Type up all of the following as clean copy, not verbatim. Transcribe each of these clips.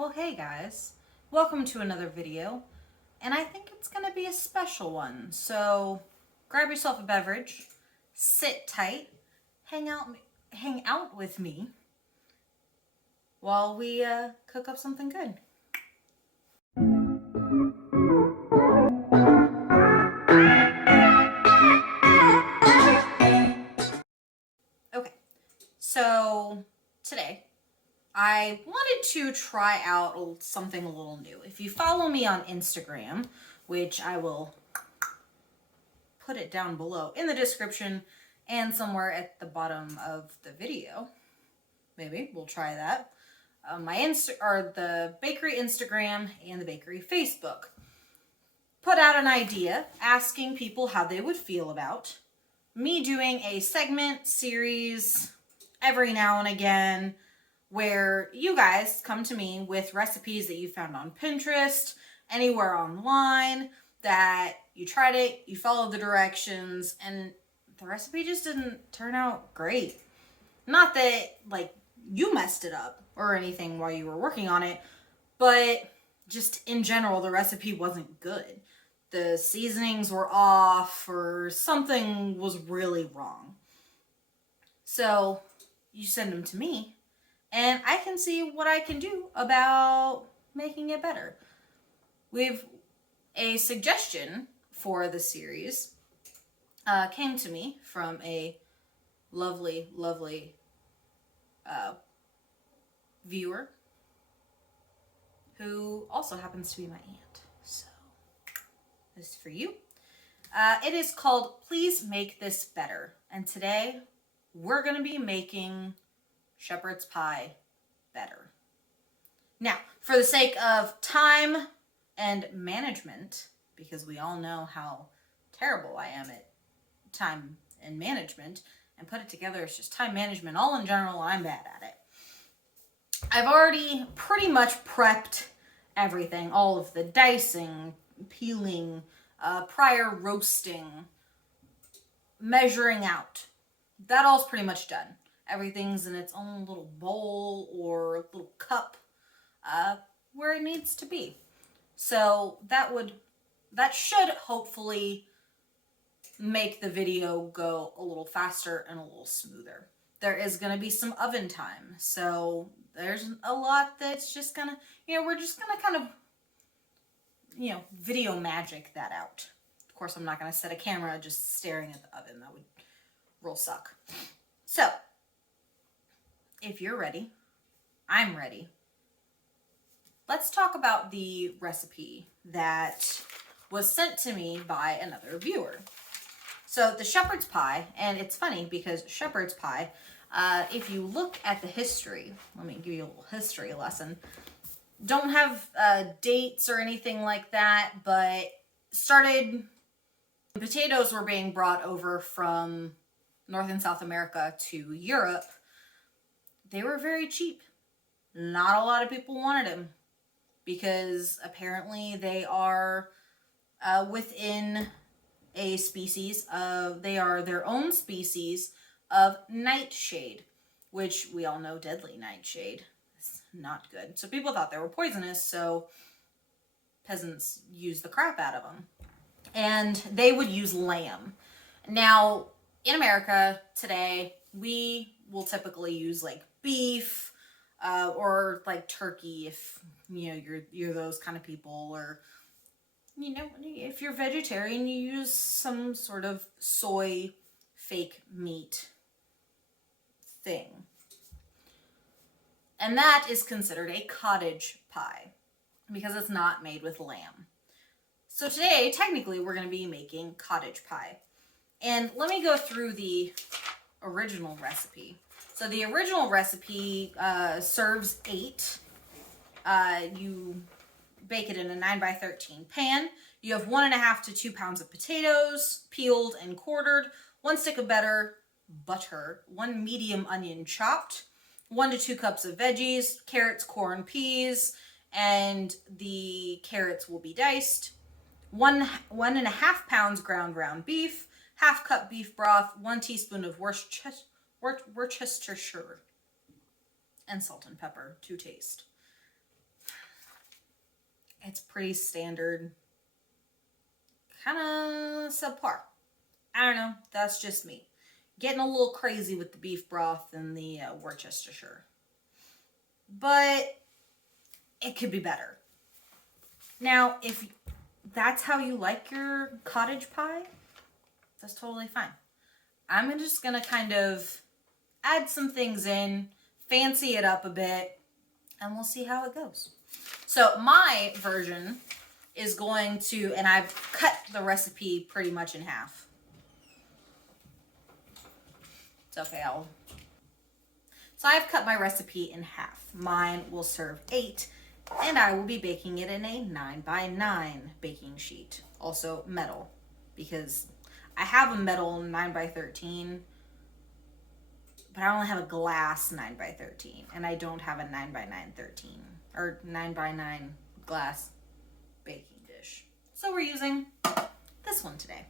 Well, hey guys, welcome to another video, and I think it's gonna be a special one. So grab yourself a beverage, sit tight, hang out with me while we cook up something good. Okay, so today I wanted to try out something a little new. If you follow me on Instagram, which I will put it down below in the description and somewhere at the bottom of the video, maybe we'll try that. The bakery Instagram and the bakery Facebook put out an idea asking people how they would feel about me doing a segment series every now and again where you guys come to me with recipes that you found on Pinterest, anywhere online, that you tried it, you followed the directions, and the recipe just didn't turn out great. Not that, like, you messed it up or anything while you were working on it, but just in general, the recipe wasn't good. The seasonings were off or something was really wrong. So you send them to me, and I can see what I can do about making it better. We've a suggestion for the series came to me from a lovely viewer who also happens to be my aunt. So this is for you. It is called Please Make This Better. And today we're going to be making shepherd's pie better. Now, for the sake of time and management, because we all know how terrible I am at time and management, and put it together, it's just time management all in general, and I'm bad at it. I've already pretty much prepped everything, all of the dicing, peeling, prior roasting, measuring out. That all's pretty much done. Everything's in its own little bowl or little cup where it needs to be. So that should hopefully make the video go a little faster and a little smoother. There is going to be some oven time, so there's a lot that's just gonna, we're just gonna kind of, video magic that out. Of course, I'm not gonna set a camera just staring at the oven. That would real suck. So, if you're ready, I'm ready. Let's talk about the recipe that was sent to me by another viewer. So the shepherd's pie, and it's funny because shepherd's pie, if you look at the history, let me give you a little history lesson. Don't have dates or anything like that, but potatoes were being brought over from North and South America to Europe. They were very cheap. Not a lot of people wanted them because apparently they are within a species of, they are their own species of nightshade, which we all know deadly nightshade is not good. So people thought they were poisonous, so peasants used the crap out of them. And they would use lamb. Now, in America today, we will typically use like beef or like turkey if you're those kind of people, or if you're vegetarian, you use some sort of soy fake meat thing. And that is considered a cottage pie because it's not made with lamb. So today, technically, we're going to be making cottage pie. And let me go through the original recipe. So the original recipe serves 8. You bake it in a 9x13 pan. You have 1.5 to 2 pounds of potatoes, peeled and quartered, 1 stick of butter, 1 medium onion chopped, 1 to 2 cups of veggies, carrots, corn, peas, and the carrots will be diced, 1.5 pounds ground round beef, 1/2 cup beef broth, 1 teaspoon of Worcestershire, and salt and pepper to taste. It's pretty standard. Kind of subpar. I don't know. That's just me. Getting a little crazy with the beef broth and the Worcestershire. But it could be better. Now, if that's how you like your cottage pie, that's totally fine. I'm just going to kind of add some things in, fancy it up a bit, and we'll see how it goes. So my version is going to, and I've cut the recipe pretty much in half. It's okay, So I've cut my recipe in half. Mine will serve 8, and I will be baking it in a 9x9 baking sheet. Also metal, because I have a metal 9x13, but I only have a glass 9x13, and I don't have a 9x9 13, or 9x9 glass baking dish. So we're using this one today.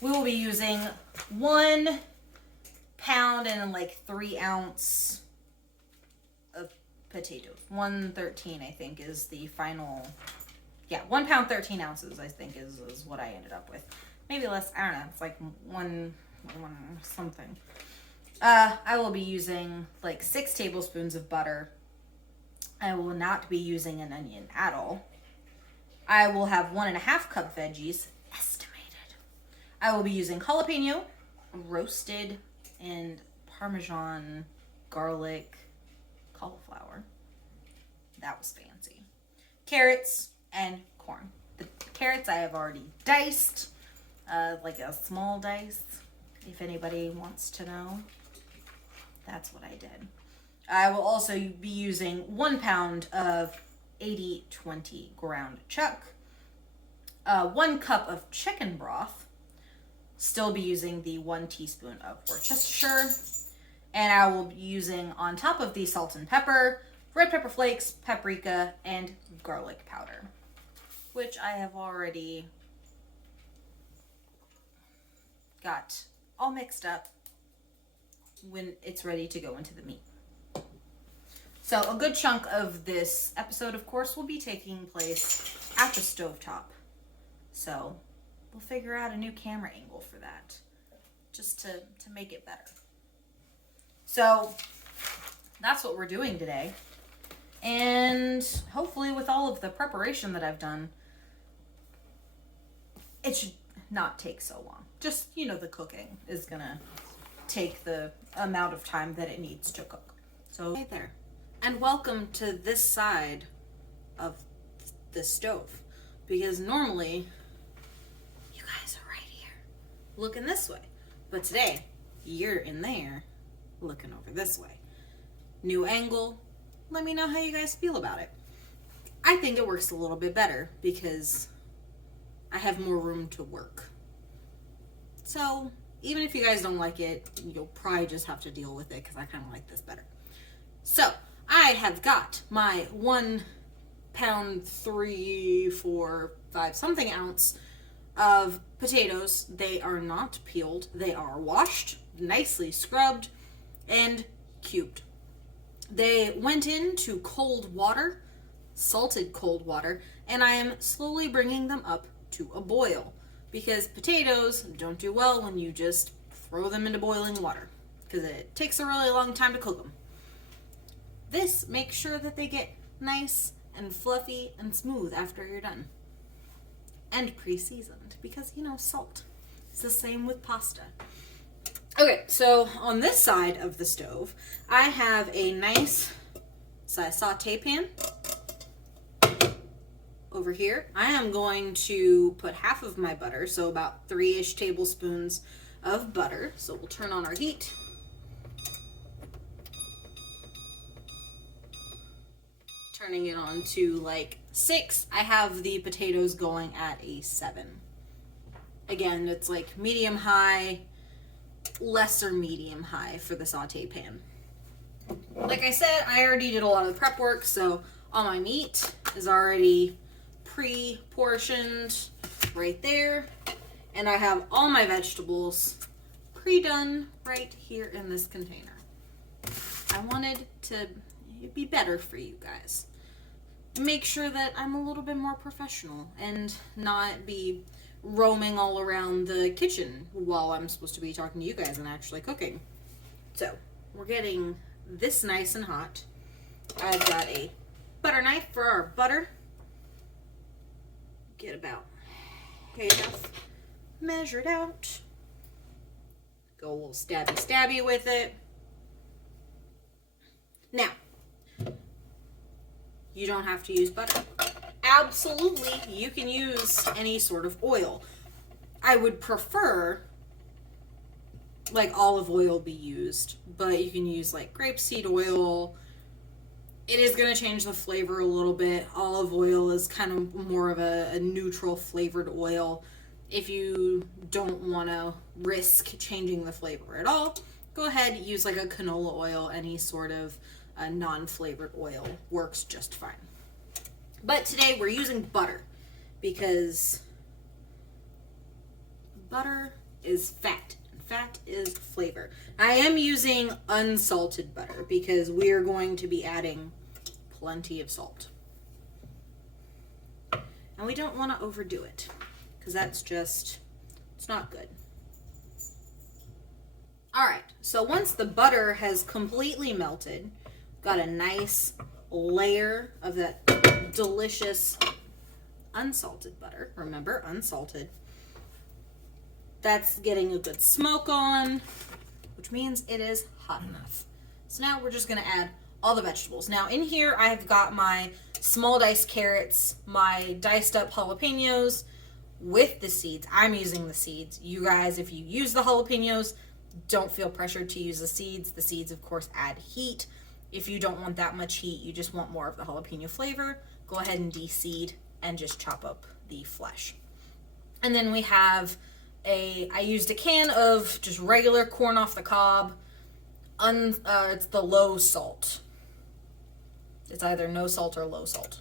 We will be using 1 pound and like 3 ounce of potatoes. 113, I think, is the final. Yeah, 1 pound 13 ounces, I think, is what I ended up with. Maybe less. I don't know. It's like one something. I will be using like 6 tablespoons of butter. I will not be using an onion at all. I will have 1.5 cup veggies, estimated. I will be using jalapeno, roasted, and Parmesan, garlic, cauliflower. That was fancy. Carrots and corn. The carrots I have already diced, like a small dice, if anybody wants to know. That's what I did. I will also be using 1 pound of 80/20 ground chuck, 1 cup of chicken broth, still be using the 1 teaspoon of Worcestershire, and I will be using on top of the salt and pepper, red pepper flakes, paprika, and garlic powder, which I have already got all mixed up when it's ready to go into the meat. So a good chunk of this episode, of course, will be taking place at the stovetop. So we'll figure out a new camera angle for that, just to make it better. So that's what we're doing today. And hopefully with all of the preparation that I've done, it should not take so long. Just, the cooking is gonna take the amount of time that it needs to cook. So hey there, and welcome to this side of the stove, because normally you guys are right here looking this way, but today you're in there looking over this way. New angle. Let me know how you guys feel about it. I think it works a little bit better because I have more room to work. So even if you guys don't like it, you'll probably just have to deal with it because I kind of like this better. So I have got my 1 pound 3, 4, 5 something ounce of potatoes. They are not peeled. They are washed, nicely scrubbed, and cubed. They went into cold water, salted cold water, and I am slowly bringing them up to a boil, because potatoes don't do well when you just throw them into boiling water, because it takes a really long time to cook them. This makes sure that they get nice and fluffy and smooth after you're done. And pre-seasoned, because, salt. It's the same with pasta. Okay, so on this side of the stove, I have a nice saute pan. Over here, I am going to put half of my butter, so about 3-ish tablespoons of butter. So we'll turn on our heat. Turning it on to like 6. I have the potatoes going at a 7. Again, it's like medium high, lesser medium high for the saute pan. Like I said, I already did a lot of the prep work, so all my meat is already pre-portioned right there, and I have all my vegetables pre-done right here in this container. I wanted to be better for you guys. make sure that I'm a little bit more professional and not be roaming all around the kitchen while I'm supposed to be talking to you guys and actually cooking. So, we're getting this nice and hot. I've got a butter knife for our butter. Get about enough measured out. Go a little stabby with it. Now, you don't have to use butter. Absolutely, you can use any sort of oil. I would prefer like olive oil be used, but you can use like grapeseed oil. It is going to change the flavor a little bit. Olive oil is kind of more of a neutral flavored oil. If you don't want to risk changing the flavor at all, go ahead, use like a canola oil. Any sort of non-flavored oil works just fine. But today we're using butter because butter is fat and fat is flavor. I am using unsalted butter because we are going to be adding plenty of salt. And we don't want to overdo it because that's just, it's not good. Alright, so once the butter has completely melted, got a nice layer of that delicious unsalted butter. Remember, unsalted. That's getting a good smoke on, which means it is hot enough. So now we're just going to add all the vegetables. Now in here I've got my small diced carrots, my diced up jalapenos with the seeds. I'm using the seeds. You guys, if you use the jalapenos, don't feel pressured to use the seeds. The seeds, of course, add heat. If you don't want that much heat, you just want more of the jalapeno flavor, go ahead and de-seed and just chop up the flesh. And then we have I used a can of just regular corn off the cob. It's the low salt. It's either no salt or low salt.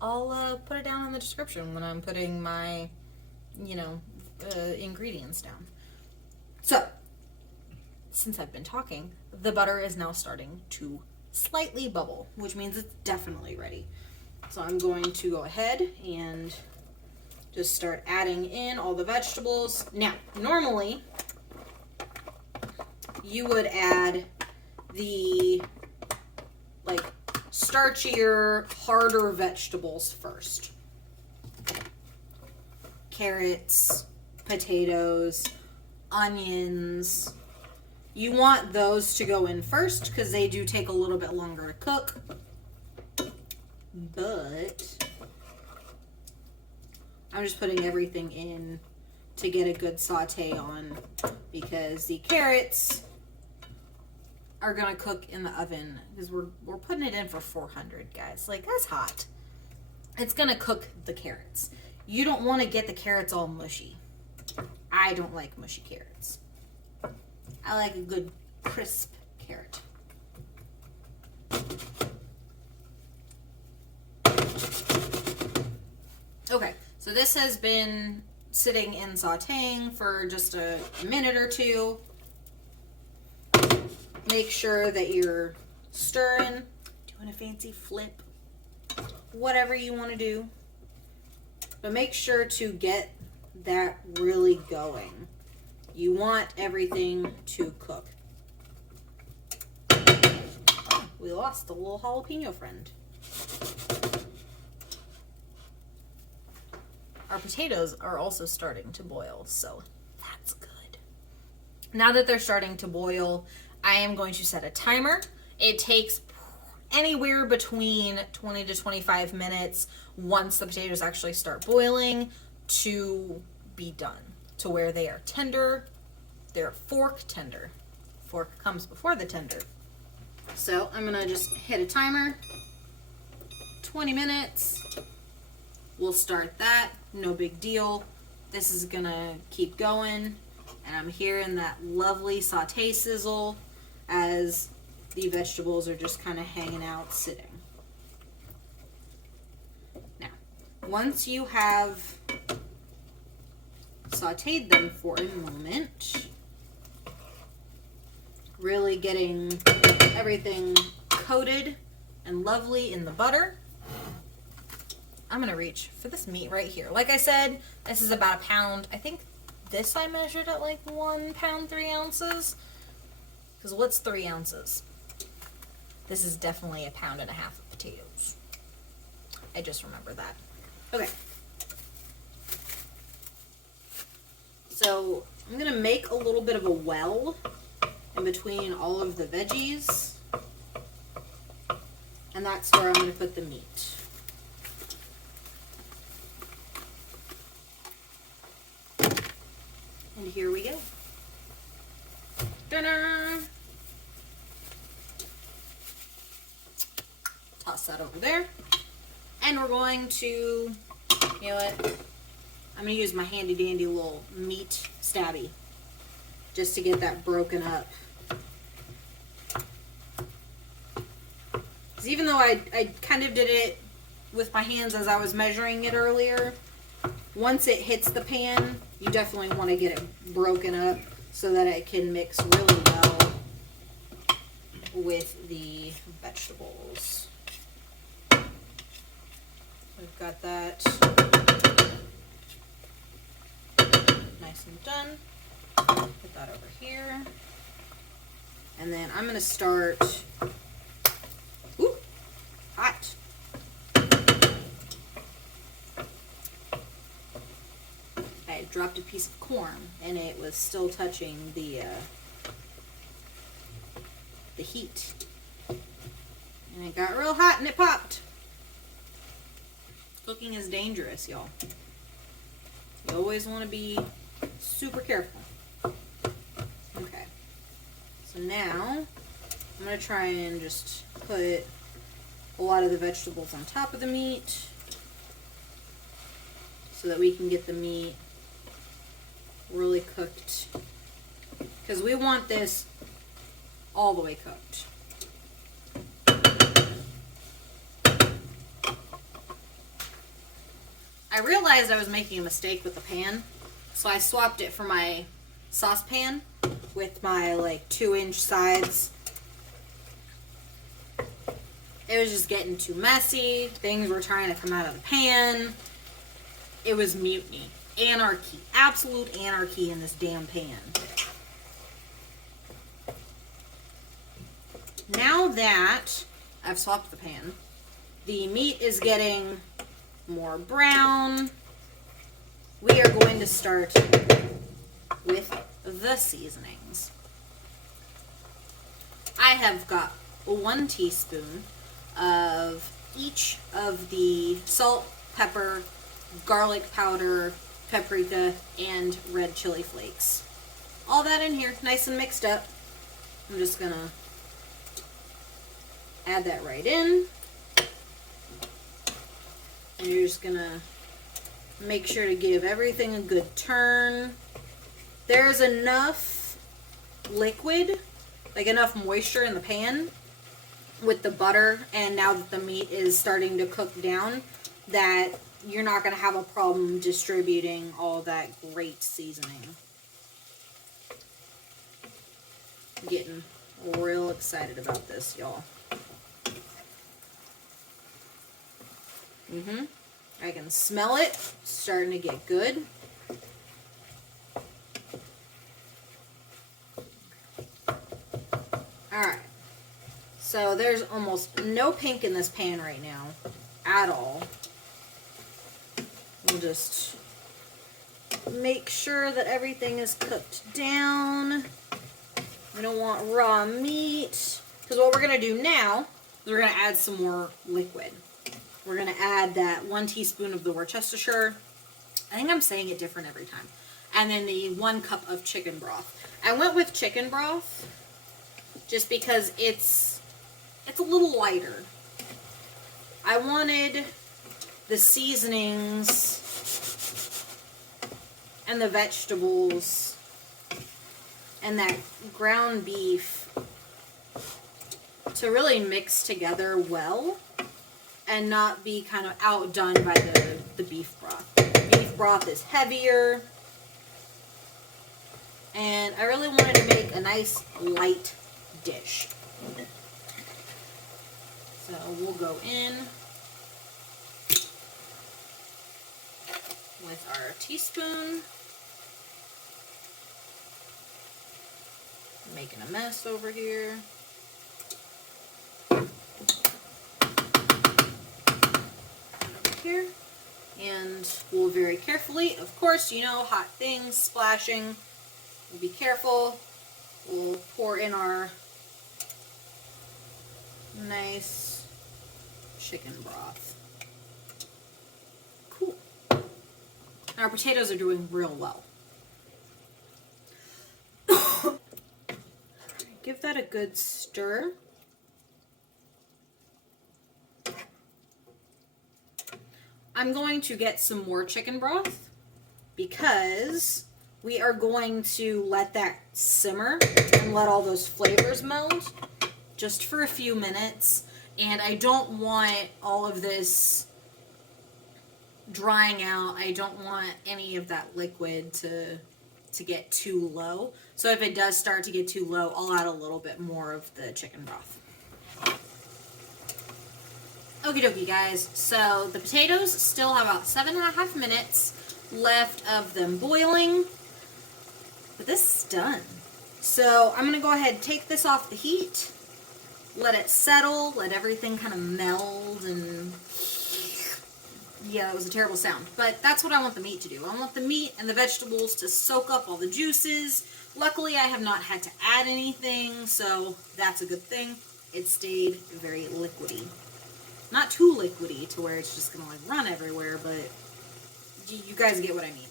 I'll put it down in the description when I'm putting my, ingredients down. So, since I've been talking, the butter is now starting to slightly bubble, which means it's definitely ready. So I'm going to go ahead and just start adding in all the vegetables. Now, normally, you would add the, starchier, harder vegetables first. Carrots, potatoes, onions. You want those to go in first because they do take a little bit longer to cook. But I'm just putting everything in to get a good saute on because the carrots are gonna cook in the oven because we're putting it in for 400, guys. That's hot. It's gonna cook the carrots. You don't want to get the carrots all mushy. I don't like mushy carrots. I like a good crisp carrot. Okay, so this has been sitting in sauteing for just a minute or two. Make sure that you're stirring, doing a fancy flip, whatever you want to do. But make sure to get that really going. You want everything to cook. We lost the little jalapeno friend. Our potatoes are also starting to boil, so that's good. Now that they're starting to boil, I am going to set a timer. It takes anywhere between 20 to 25 minutes once the potatoes actually start boiling to be done, to where they are tender. They're fork tender. Fork comes before the tender. So I'm gonna just hit a timer. 20 minutes. We'll start that. No big deal. This is gonna keep going. And I'm hearing that lovely saute sizzle as the vegetables are just kind of hanging out, sitting. Now, once you have sauteed them for a moment, really getting everything coated and lovely in the butter, I'm gonna reach for this meat right here. Like I said, this is about a pound. I think this I measured at like 1 pound, 3 ounces. Because what's 3 ounces? This is definitely 1.5 pounds of potatoes. I just remember that. Okay. So I'm gonna make a little bit of a well in between all of the veggies. And that's where I'm gonna put the meat. And here we go. Ta-da! Toss that over there. And we're going to, you know what? I'm going to use my handy dandy little meat stabby just to get that broken up. Because even though I kind of did it with my hands as I was measuring it earlier, once it hits the pan, you definitely want to get it broken up so that it can mix really well with the vegetables. We've got that nice and done. Put that over here. And then I'm going to start, ooh, hot. I dropped a piece of corn and it was still touching the heat. And it got real hot and it popped. Cooking is dangerous, y'all. You always want to be super careful. Okay. So now, I'm going to try and just put a lot of the vegetables on top of the meat so that we can get the meat really cooked. Because we want this all the way cooked. I realized I was making a mistake with the pan, so I swapped it for my saucepan with my like 2-inch sides. It was just getting too messy. Things were trying to come out of the pan. It was mutiny. Anarchy. Absolute anarchy in this damn pan. Now that I've swapped the pan, the meat is getting more brown. We are going to start with the seasonings. I have got 1 teaspoon of each of the salt, pepper, garlic powder, paprika, and red chili flakes. All that in here, nice and mixed up. I'm just gonna add that right in. And you're just gonna make sure to give everything a good turn. There's enough liquid, like enough moisture in the pan with the butter, and now that the meat is starting to cook down, that you're not gonna have a problem distributing all that great seasoning. I'm getting real excited about this, y'all. I can smell it starting to get good. Alright. So there's almost no pink in this pan right now at all. We'll just make sure that everything is cooked down. We don't want raw meat. Because what we're going to do now is we're going to add some more liquid. We're going to add that 1 teaspoon of the Worcestershire. I think I'm saying it different every time. And then the 1 cup of chicken broth. I went with chicken broth just because it's a little lighter. I wanted the seasonings and the vegetables and that ground beef to really mix together well and not be kind of outdone by the beef broth. Beef broth is heavier, and I really wanted to make a nice light dish. So we'll go in with our teaspoon. Making a mess over here. Over here. And we'll very carefully, of course, you know, hot things, splashing. We'll be careful. We'll pour in our nice chicken broth. Cool. Our potatoes are doing real well. Give that a good stir. I'm going to get some more chicken broth because we are going to let that simmer and let all those flavors meld just for a few minutes. And I don't want all of this drying out. I don't want any of that liquid to get too low. So if it does start to get too low, I'll add a little bit more of the chicken broth. Okie dokie, guys. So the potatoes still have about 7.5 minutes left of them boiling. But this is done. So I'm going to go ahead and take this off the heat. Let it settle. Let everything kind of meld and... yeah, that was a terrible sound. But that's what I want the meat to do. I want the meat and the vegetables to soak up all the juices. Luckily, I have not had to add anything, so that's a good thing. It stayed very liquidy. Not too liquidy to where it's just going to like run everywhere, but you guys get what I mean.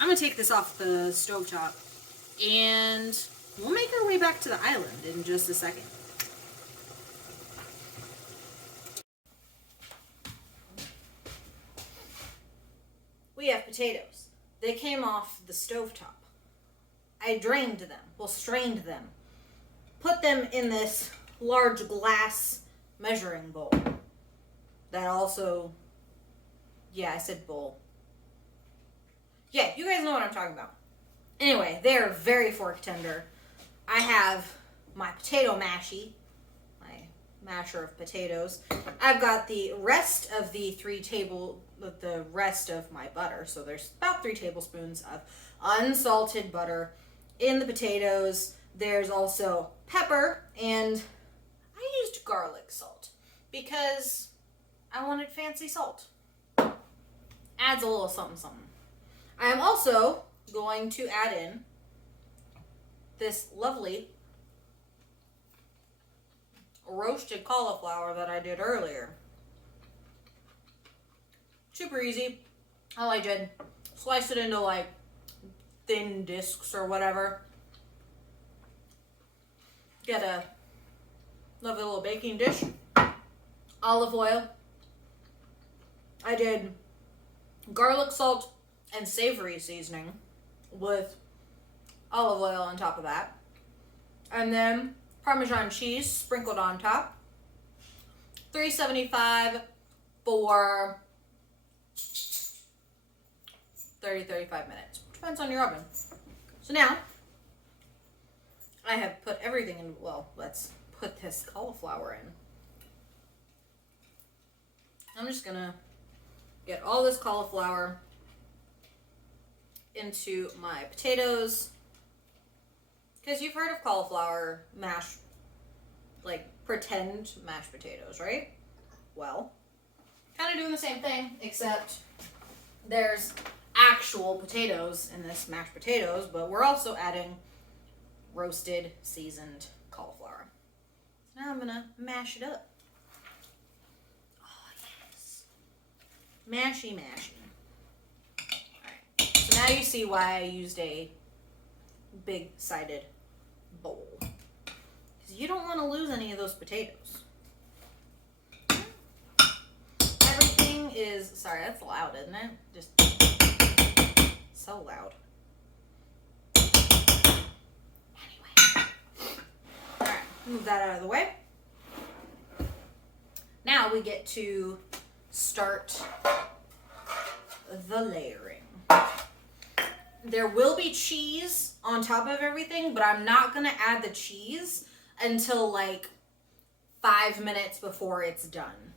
I'm going to take this off the stovetop, and we'll make our way back to the island in just a second. We have potatoes. They came off the stovetop. I drained them, strained them, put them in this large glass measuring bowl. That also, yeah, I said bowl. Yeah, you guys know what I'm talking about. Anyway, they're very fork tender. I have my potato mashy, my masher of potatoes. I've got the rest of the rest of my butter. So there's about 3 tablespoons of unsalted butter in the potatoes. There's also pepper, and I used garlic salt because I wanted fancy salt. Adds a little something something. I am also going to add in this lovely roasted cauliflower that I did earlier. Super easy. All I did, slice it into like thin discs or whatever. Get a lovely little baking dish. Olive oil. I did garlic salt and savory seasoning with olive oil on top of that. And then Parmesan cheese sprinkled on top. $3.75 for 30-35 minutes. Depends on your oven. So now, I have put everything in. Well, let's put this cauliflower in. I'm just gonna get all this cauliflower into my potatoes. Because you've heard of cauliflower mash, like pretend mashed potatoes, right? Well, kind of doing the same thing, except there's actual potatoes in this mashed potatoes, but we're also adding roasted, seasoned cauliflower. So now I'm gonna mash it up. Oh, yes. Mashy, mashy. Alright, so now you see why I used a big-sided bowl. Because you don't want to lose any of those potatoes. Everything is... Sorry, that's loud, isn't it? Just so loud. Anyway. Alright, move that out of the way. Now we get to start the layering. There will be cheese on top of everything, but I'm not going to add the cheese until like 5 minutes before it's done.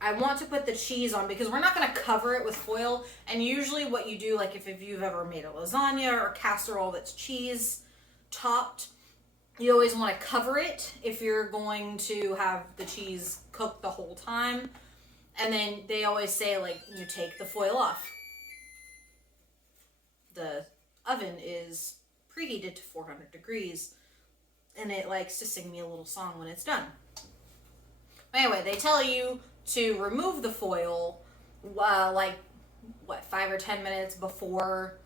I want to put the cheese on because we're not going to cover it with foil. And usually what you do, like if you've ever made a lasagna or casserole that's cheese topped, you always want to cover it if you're going to have the cheese cook the whole time. And then they always say, like, you take the foil off. The oven is preheated to 400 degrees, and it likes to sing me a little song when it's done. Anyway, they tell you to remove the foil, 5 or 10 minutes before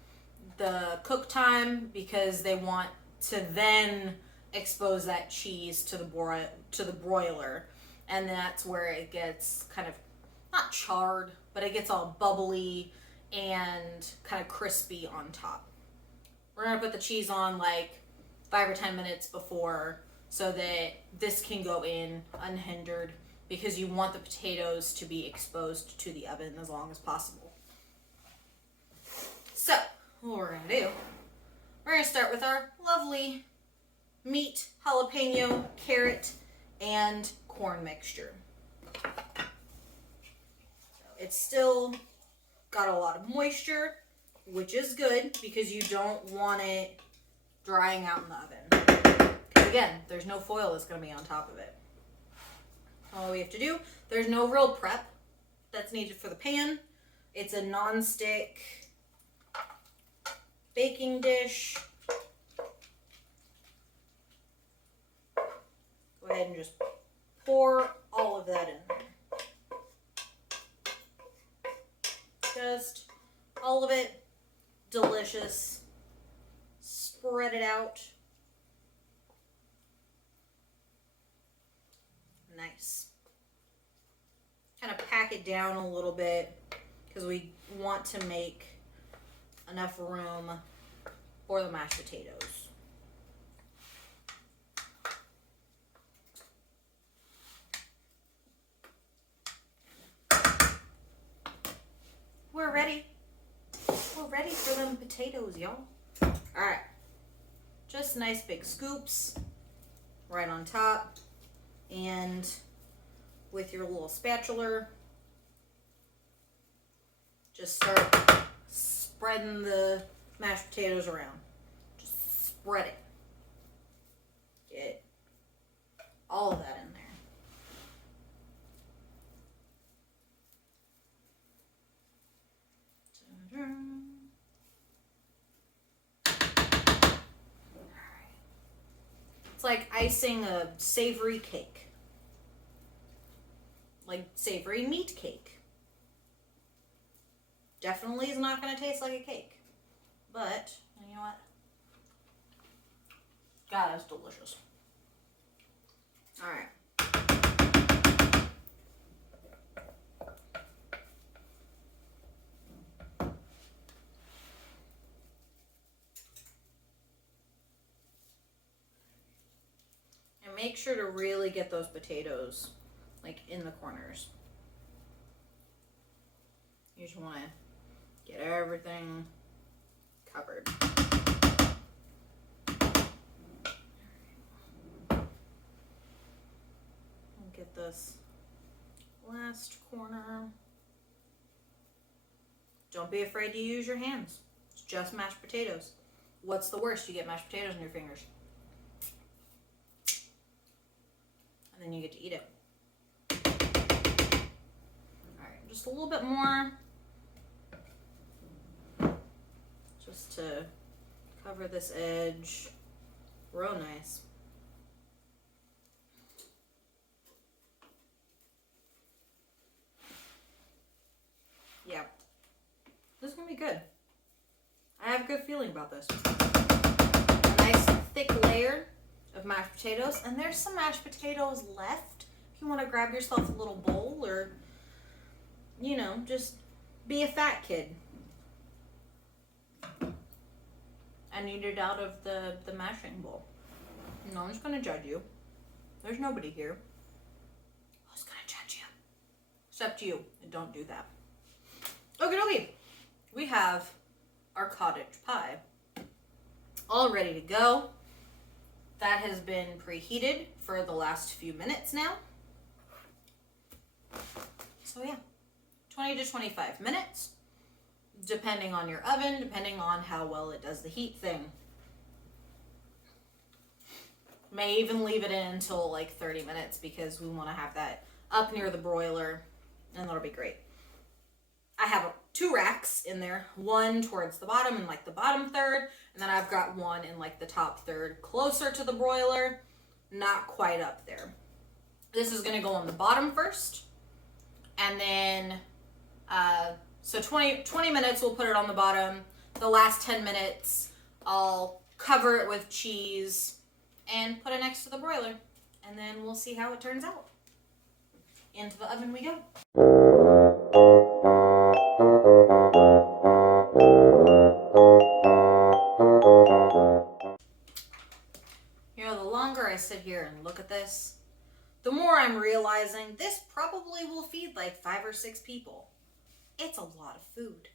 the cook time, because they want to then expose that cheese to the broiler, and that's where it gets kind of not charred, but it gets all bubbly and kind of crispy on top. We're gonna put the cheese on like 5 or 10 minutes before so that this can go in unhindered, because you want the potatoes to be exposed to the oven as long as possible. So, what we're gonna do, we're gonna start with our lovely meat, jalapeno, carrot, and corn mixture. It's still got a lot of moisture, which is good because you don't want it drying out in the oven. Because again, there's no foil that's going to be on top of it. All we have to do, there's no real prep that's needed for the pan. It's a non-stick baking dish. Go ahead and just pour all of that in there. Just all of it, delicious. Spread it out. Nice. Kind of pack it down a little bit because we want to make enough room for the mashed potatoes. We're ready. We're ready for them potatoes, y'all. All right. Just nice big scoops right on top. And with your little spatula, just start spreading the mashed potatoes around. Just spread it. Get all of that in there. It's like icing a savory cake. Like savory meat cake. Definitely is not going to taste like a cake. But, you know what? God, that's delicious. Alright. And make sure to really get those potatoes like in the corners. You just want to get everything covered. Get this last corner. Don't be afraid to use your hands. It's just mashed potatoes. What's the worst? You get mashed potatoes in your fingers. And then you get to eat it. Alright, just a little bit more. Just to cover this edge. Real nice. Yeah. This is going to be good. I have a good feeling about this. A nice thick layer of mashed potatoes. And there's some mashed potatoes left. If you want to grab yourself a little bowl or, you know, just be a fat kid. And eat it out of the mashing bowl. No one's going to judge you. There's nobody here. Who's going to judge you? Except you. And don't do that. Okay, we have our cottage pie all ready to go. That has been preheated for the last few minutes now. Let's So yeah, 20 to 25 minutes, depending on your oven, depending on how well it does the heat thing. May even leave it in until like 30 minutes because we want to have that up near the broiler, and that'll be great. I have 2 racks in there, one towards the bottom in like the bottom third, and then I've got one in like the top third closer to the broiler, not quite up there. This is going to go on the bottom first, and then so 20 minutes we'll put it on the bottom. The last 10 minutes I'll cover it with cheese and put it next to the broiler, and then we'll see how it turns out. Into the oven we go. You know, the longer I sit here and look at this, the more I'm realizing this probably will feed like 5 or 6 people. It's a lot of food.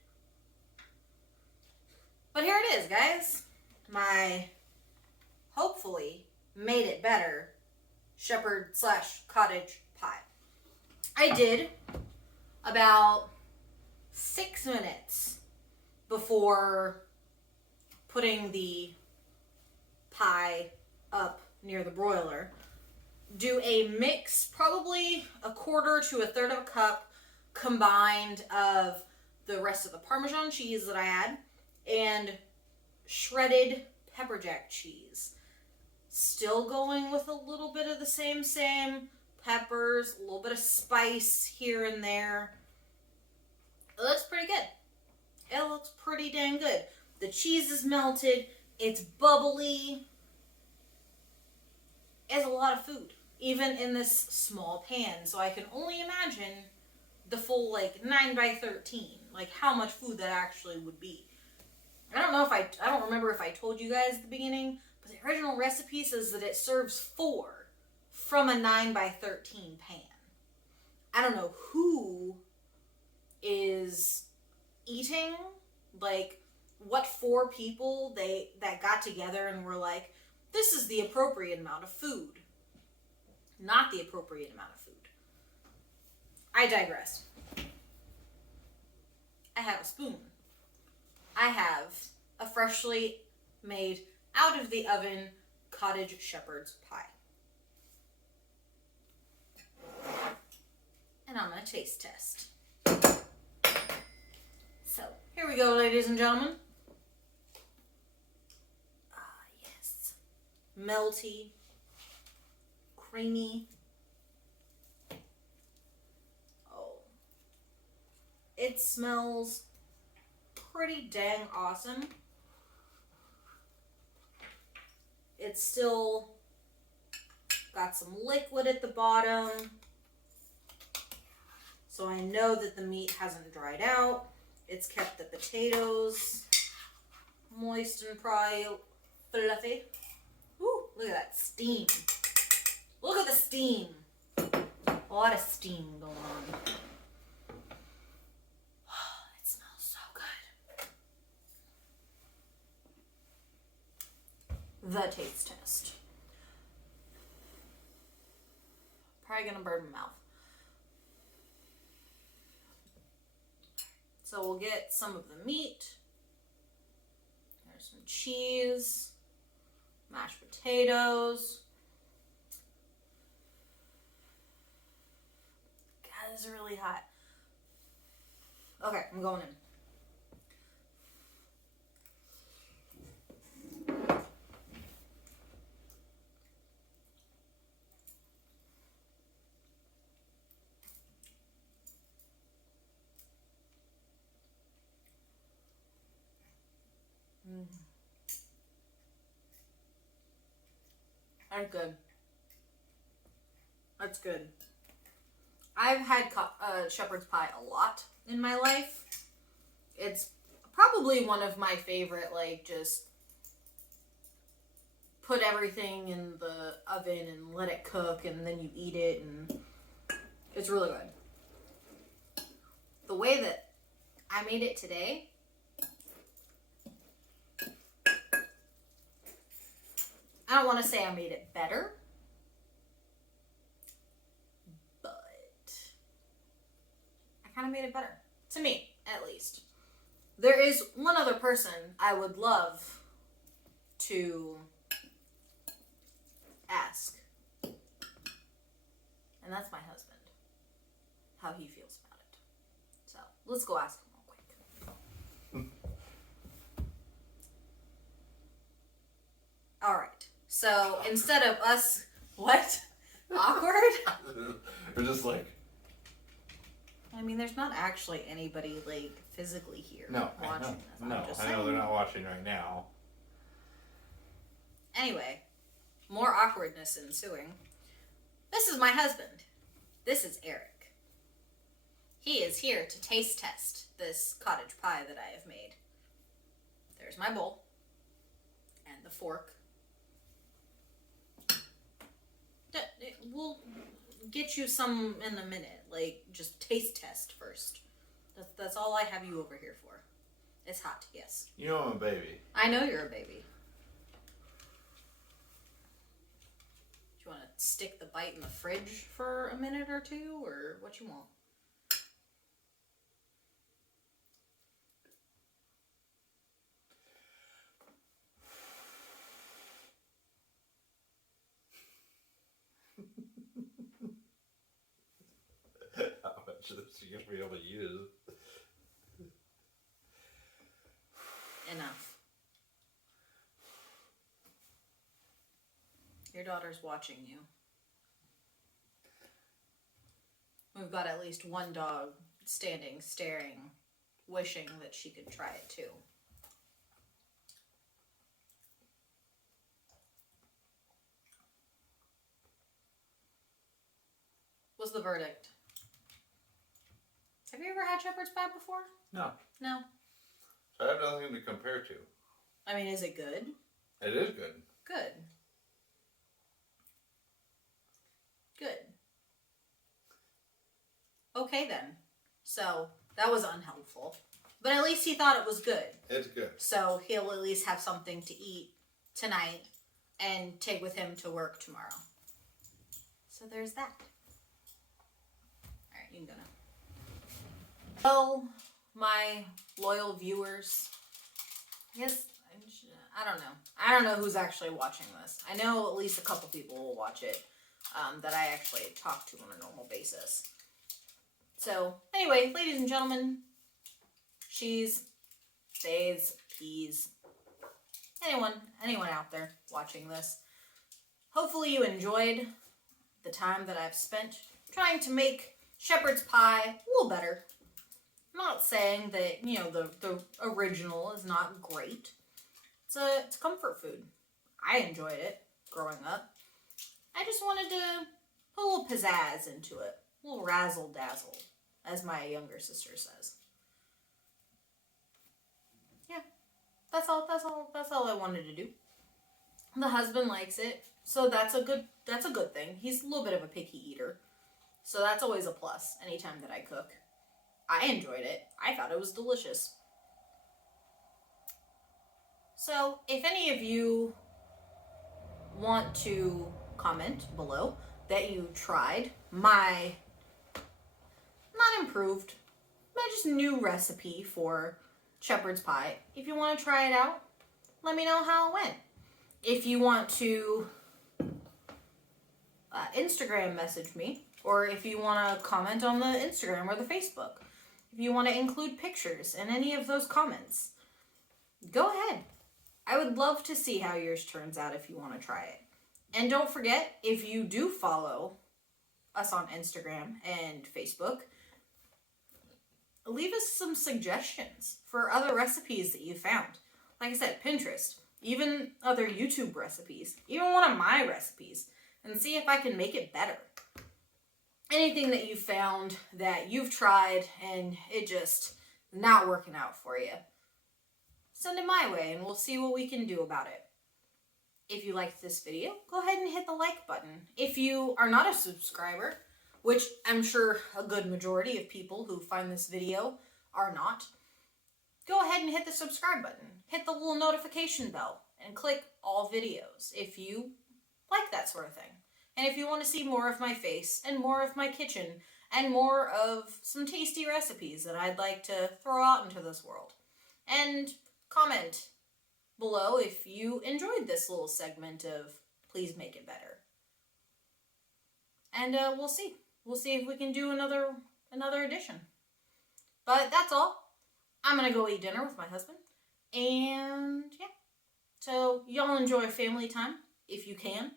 But here it is, guys. My hopefully made it better shepherd/cottage pie. I did about 6 minutes before putting the pie up near the broiler. Do a mix, probably a quarter to a third of a cup combined of the rest of the Parmesan cheese that I had and shredded pepper jack cheese. Still going with a little bit of the same peppers, a little bit of spice here and there. It looks pretty good. It looks pretty dang good. The cheese is melted. It's bubbly. It's a lot of food, even in this small pan. So I can only imagine the full like 9 by 13, like how much food that actually would be. I don't remember if I told you guys at the beginning, but the original recipe says that it serves 4 from a 9 by 13 pan. I don't know who is eating, like what 4 people that got together and were like, this is the appropriate amount of food. Not the appropriate amount of food. I digress. I have a spoon. I have a freshly made, out of the oven, cottage shepherd's pie. And I'm going to taste test. So, here we go, ladies and gentlemen. Ah, yes. Melty. Creamy. Oh. It smells pretty dang awesome. It's still got some liquid at the bottom. So I know that the meat hasn't dried out. It's kept the potatoes moist and probably fluffy. Ooh, look at that steam. Look at the steam. A lot of steam going on. It smells so good. The taste test. Probably gonna burn my mouth. So we'll get some of the meat. There's some cheese, mashed potatoes. God, this is really hot. Okay, I'm going in. That's good. That's good. I've had shepherd's pie a lot in my life. It's probably one of my favorite, like, just put everything in the oven and let it cook and then you eat it, and it's really good. The way that I made it today, I don't want to say I made it better, but kind of made it better. To me, at least. There is one other person I would love to ask. And that's my husband. How he feels about it. So, let's go ask him real quick. Alright. So, instead of us... What? Awkward? We're just like... I mean, there's not actually anybody, like, physically here watching this. No, I know they're not watching right now. Anyway, more awkwardness ensuing. This is my husband. This is Eric. He is here to taste test this cottage pie that I have made. There's my bowl. And the fork. We'll get you some in a minute. Like, just taste test first. That's all I have you over here for. It's hot, yes. You know I'm a baby. I know you're a baby. Do you want to stick the bite in the fridge for a minute or two, or what you want? How much of this are you going to be able to use? Enough. Your daughter's watching you. We've got at least one dog standing, staring, wishing that she could try it too. What's the verdict? Have you ever had shepherd's pie before? No. No. So I have nothing to compare to. I mean, is it good? It is good. Good. Good. Okay then. So, that was unhelpful. But at least he thought it was good. It's good. So, he'll at least have something to eat tonight and take with him to work tomorrow. So, there's that. Alright, you can go now. Well, my loyal viewers, I guess, I don't know. I don't know who's actually watching this. I know at least a couple people will watch it that I actually talk to on a normal basis. So, anyway, ladies and gentlemen, she's, theys, peas, anyone out there watching this, hopefully you enjoyed the time that I've spent trying to make shepherd's pie a little better. I'm not saying that, you know, the original is not great. It's a comfort food. I enjoyed it growing up. I just wanted to put a little pizzazz into it. A little razzle-dazzle, as my younger sister says. Yeah. That's all I wanted to do. The husband likes it, so that's a good thing. He's a little bit of a picky eater. So that's always a plus anytime that I cook. I enjoyed it. I thought it was delicious. So, if any of you want to comment below that you tried my not improved, but just new recipe for shepherd's pie, if you want to try it out, let me know how it went. If you want to Instagram message me, or if you want to comment on the Instagram or the Facebook, if you want to include pictures in any of those comments, go ahead. I would love to see how yours turns out if you want to try it. And don't forget, if you do follow us on Instagram and Facebook, leave us some suggestions for other recipes that you found. Like I said, Pinterest, even other YouTube recipes, even one of my recipes, and see if I can make it better. Anything that you found that you've tried and it just not working out for you, send it my way and we'll see what we can do about it. If you liked this video, go ahead and hit the like button. If you are not a subscriber, which I'm sure a good majority of people who find this video are not, go ahead and hit the subscribe button. Hit the little notification bell and click all videos if you like that sort of thing. And if you want to see more of my face and more of my kitchen and more of some tasty recipes that I'd like to throw out into this world. And comment below if you enjoyed this little segment of Please Make It Better. And we'll see. We'll see if we can do another edition. But that's all. I'm going to go eat dinner with my husband. And yeah. So y'all enjoy family time if you can.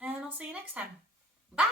And I'll see you next time. Bye.